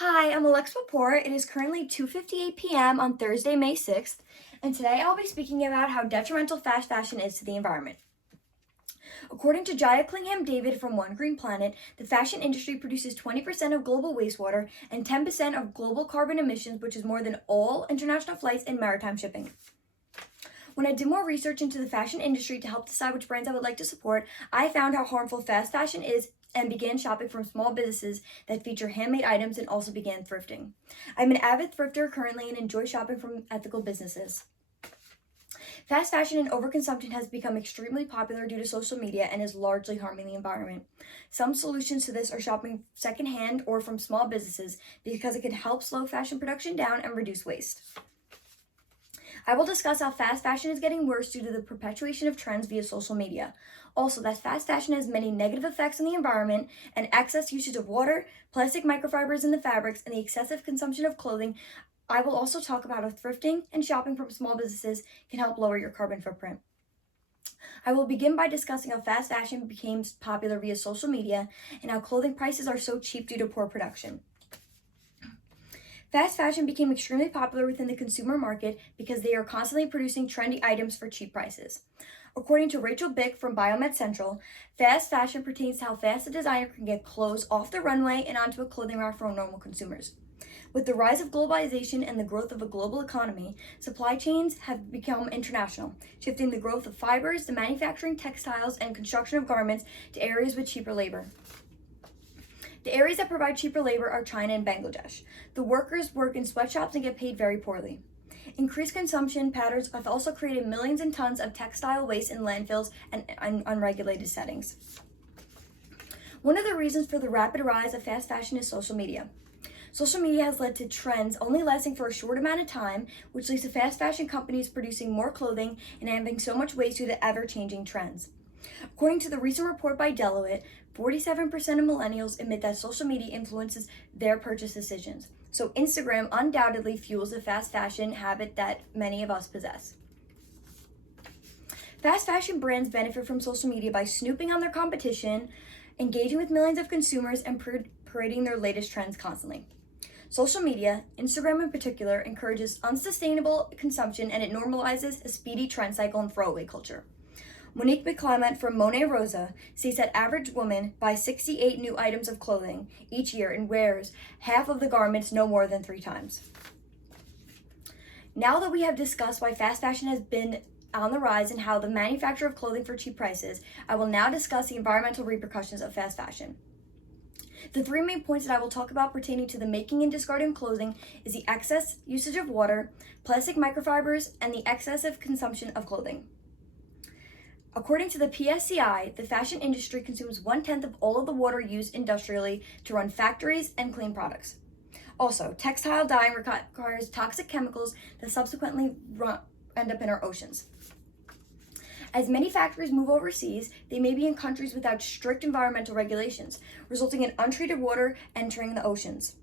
Hi, I'm Alexa Porpora. It is currently 2:58 p.m. on Thursday, May 6th, and today I'll be speaking about how detrimental fast fashion is to the environment. According to Jaya Clingham David from One Green Planet, the fashion industry produces 20% of global wastewater and 10% of global carbon emissions, which is more than all international flights and maritime shipping. When I did more research into the fashion industry to help decide which brands I would like to support, I found how harmful fast fashion is and began shopping from small businesses that feature handmade items and also began thrifting. I'm an avid thrifter currently and enjoy shopping from ethical businesses. Fast fashion and overconsumption has become extremely popular due to social media and is largely harming the environment. Some solutions to this are shopping secondhand or from small businesses because it can help slow fashion production down and reduce waste. I will discuss how fast fashion is getting worse due to the perpetuation of trends via social media. Also, that fast fashion has many negative effects on the environment and excess usage of water, plastic microfibers in the fabrics, and the excessive consumption of clothing. I will also talk about how thrifting and shopping from small businesses can help lower your carbon footprint. I will begin by discussing how fast fashion became popular via social media and how clothing prices are so cheap due to poor production. Fast fashion became extremely popular within the consumer market because they are constantly producing trendy items for cheap prices. According to Rachel Bick from Biomed Central, fast fashion pertains to how fast a designer can get clothes off the runway and onto a clothing rack for normal consumers. With the rise of globalization and the growth of a global economy, supply chains have become international, shifting the growth of fibers, the manufacturing textiles, and construction of garments to areas with cheaper labor. The areas that provide cheaper labor are China and Bangladesh. The workers work in sweatshops and get paid very poorly. Increased consumption patterns have also created millions of tons of textile waste in landfills and unregulated settings. One of the reasons for the rapid rise of fast fashion is social media. Social media has led to trends only lasting for a short amount of time, which leads to fast fashion companies producing more clothing and having so much waste due to ever-changing trends. According to the recent report by Deloitte, 47% of millennials admit that social media influences their purchase decisions. So Instagram undoubtedly fuels the fast fashion habit that many of us possess. Fast fashion brands benefit from social media by snooping on their competition, engaging with millions of consumers, and parading their latest trends constantly. Social media, Instagram in particular, encourages unsustainable consumption and it normalizes a speedy trend cycle and throwaway culture. Monique McClement from Monet Rosa states that average woman buys 68 new items of clothing each year and wears half of the garments no more than 3 times. Now that we have discussed why fast fashion has been on the rise and how the manufacture of clothing for cheap prices, I will now discuss the environmental repercussions of fast fashion. The 3 main points that I will talk about pertaining to the making and discarding of clothing is the excess usage of water, plastic microfibers, and the excessive consumption of clothing. According to the PSCI, the fashion industry consumes 1/10 of all of the water used industrially to run factories and clean products. Also, textile dyeing requires toxic chemicals that subsequently end up in our oceans. As many factories move overseas, they may be in countries without strict environmental regulations, resulting in untreated water entering the oceans.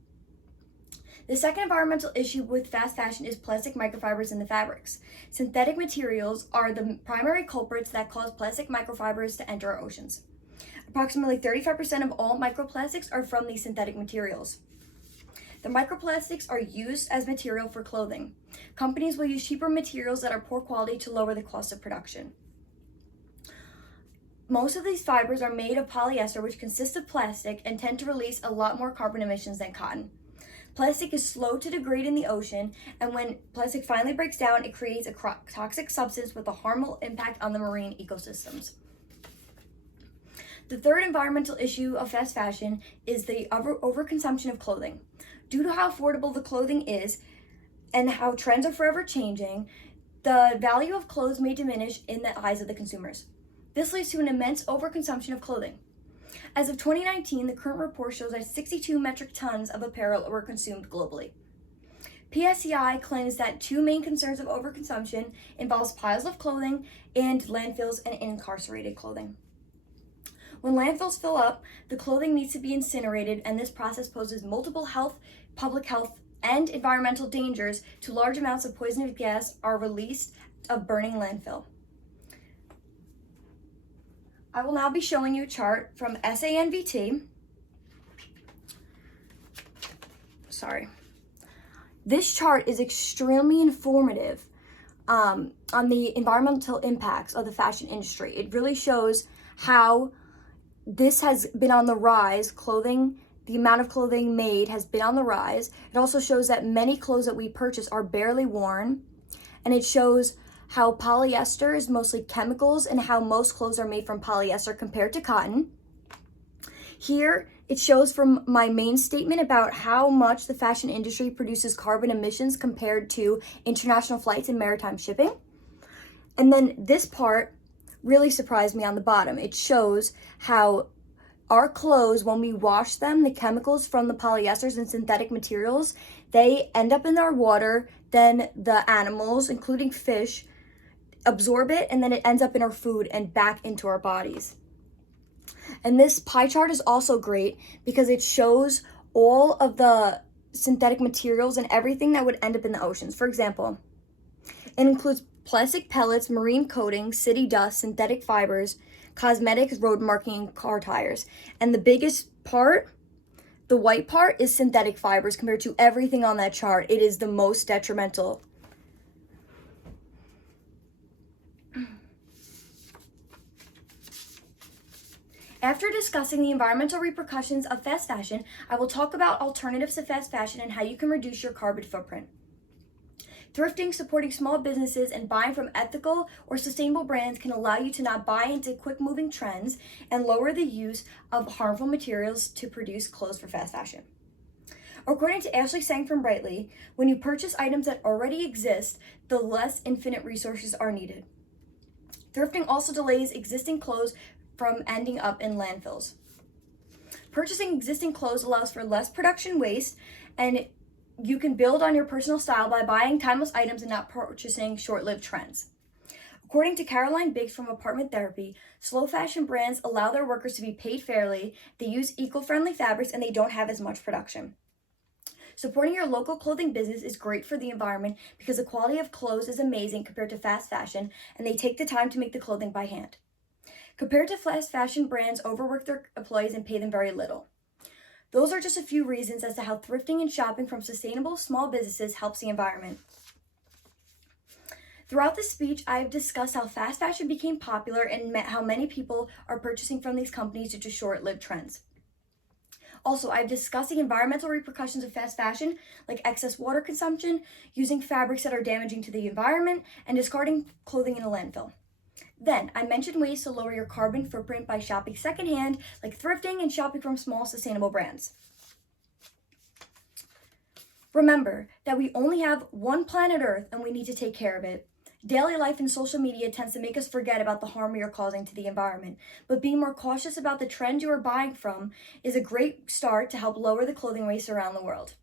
The second environmental issue with fast fashion is plastic microfibers in the fabrics. Synthetic materials are the primary culprits that cause plastic microfibers to enter our oceans. Approximately 35% of all microplastics are from these synthetic materials. The microplastics are used as material for clothing. Companies will use cheaper materials that are poor quality to lower the cost of production. Most of these fibers are made of polyester, which consists of plastic and tend to release a lot more carbon emissions than cotton. Plastic is slow to degrade in the ocean, and when plastic finally breaks down, it creates a toxic substance with a harmful impact on the marine ecosystems. The third environmental issue of fast fashion is the overconsumption of clothing. Due to how affordable the clothing is and how trends are forever changing, the value of clothes may diminish in the eyes of the consumers. This leads to an immense overconsumption of clothing. As of 2019, the current report shows that 62 metric tons of apparel were consumed globally. PSCI claims that 2 main concerns of overconsumption involves piles of clothing and landfills and incarcerated clothing. When landfills fill up, the clothing needs to be incinerated, and this process poses multiple health, public health, and environmental dangers to large amounts of poisonous gas are released of burning landfill. I will now be showing you a chart from SANVT. This chart is extremely informative on the environmental impacts of the fashion industry. It really shows how this has been on the rise. The amount of clothing made has been on the rise. It also shows that many clothes that we purchase are barely worn. And it shows how polyester is mostly chemicals and how most clothes are made from polyester compared to cotton. Here, it shows from my main statement about how much the fashion industry produces carbon emissions compared to international flights and maritime shipping. And then this part really surprised me on the bottom. It shows how our clothes, when we wash them, the chemicals from the polyesters and synthetic materials, they end up in our water, then the animals, including fish, absorb it, and then it ends up in our food and back into our bodies. And this pie chart is also great because it shows all of the synthetic materials and everything that would end up in the oceans. For example, it includes plastic pellets, marine coatings, city dust, synthetic fibers, cosmetics, road marking, and car tires. And the biggest part, the white part, is synthetic fibers compared to everything on that chart. It is the most detrimental. After discussing the environmental repercussions of fast fashion, I will talk about alternatives to fast fashion and how you can reduce your carbon footprint. Thrifting, supporting small businesses, and buying from ethical or sustainable brands can allow you to not buy into quick-moving trends and lower the use of harmful materials to produce clothes for fast fashion. According to Ashley Sang from Brightly, when you purchase items that already exist, the less infinite resources are needed. Thrifting also delays existing clothes from ending up in landfills. Purchasing existing clothes allows for less production waste, and you can build on your personal style by buying timeless items and not purchasing short-lived trends. According to Caroline Biggs from Apartment Therapy, slow fashion brands allow their workers to be paid fairly, they use eco-friendly fabrics, and they don't have as much production. Supporting your local clothing business is great for the environment because the quality of clothes is amazing compared to fast fashion, and they take the time to make the clothing by hand. Compared to fast fashion, brands overwork their employees and pay them very little. Those are just a few reasons as to how thrifting and shopping from sustainable small businesses helps the environment. Throughout this speech, I have discussed how fast fashion became popular and how many people are purchasing from these companies due to short-lived trends. Also, I've discussed the environmental repercussions of fast fashion, like excess water consumption, using fabrics that are damaging to the environment, and discarding clothing in a landfill. Then, I mentioned ways to lower your carbon footprint by shopping secondhand, like thrifting and shopping from small, sustainable brands. Remember that we only have one planet Earth and we need to take care of it. Daily life and social media tends to make us forget about the harm we are causing to the environment, but being more cautious about the trends you are buying from is a great start to help lower the clothing waste around the world.